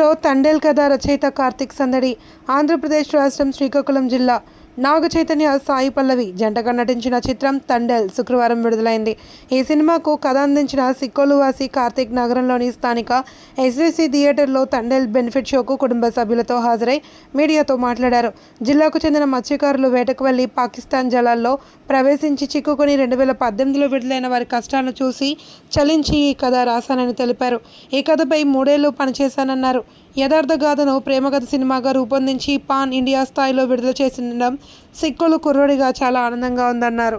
చిత్తూరులో తండేల్ కథ రచయిత కార్తిక్ సందడి ఆంధ్రప్రదేశ్ రాష్ట్రం శ్రీకాకుళం జిల్లా నాగ చైతన్య సాయి పల్లవి జంటగా నటించిన చిత్రం తండెల్ శుక్రవారం విడుదలైంది. ఈ సినిమాకు కథ అందించిన సిక్కోలువాసి కార్తీక్ నగరంలోని స్థానిక ఎస్వీసీ థియేటర్లో తండెల్ బెనిఫిట్ షోకు కుటుంబ సభ్యులతో హాజరై మీడియాతో మాట్లాడారు. జిల్లాకు చెందిన మత్స్యకారులు వేటకు వెళ్ళి పాకిస్తాన్ జలాల్లో ప్రవేశించి చిక్కుకొని రెండు వేల పద్దెనిమిదిలో విడుదలైన వారి కష్టాలను చూసి చలించి ఈ కథ రాశానని తెలిపారు. ఈ కథపై మూడేళ్ళు పనిచేశానన్నారు. యథార్థ గాథను ప్రేమగత సినిమాగా రూపొందించి పాన్ ఇండియా స్థాయిలో విడుదల చేసిండడం సిక్కులు కుర్రుడిగా చాలా ఆనందంగా ఉందన్నారు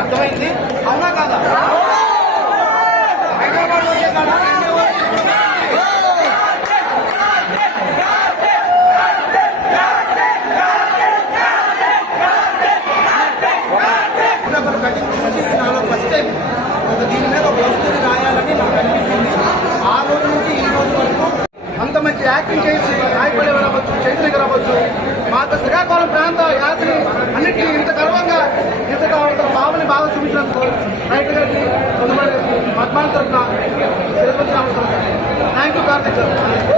అర్థమైంది మంచి చేసి రాయపల్లి రావచ్చు చైతన్య రావచ్చు. మా యొక్క శ్రీకాకుళం ప్రాంత యాత్రి అన్నిటికీ ఇంత గర్వంగా ఇంత కావాలంత భావని బాగా చూపించినందుకు రైతు గారికి కొంతమంది పద్మాల తరఫున థ్యాంక్ యూ కార్తీక్ సార్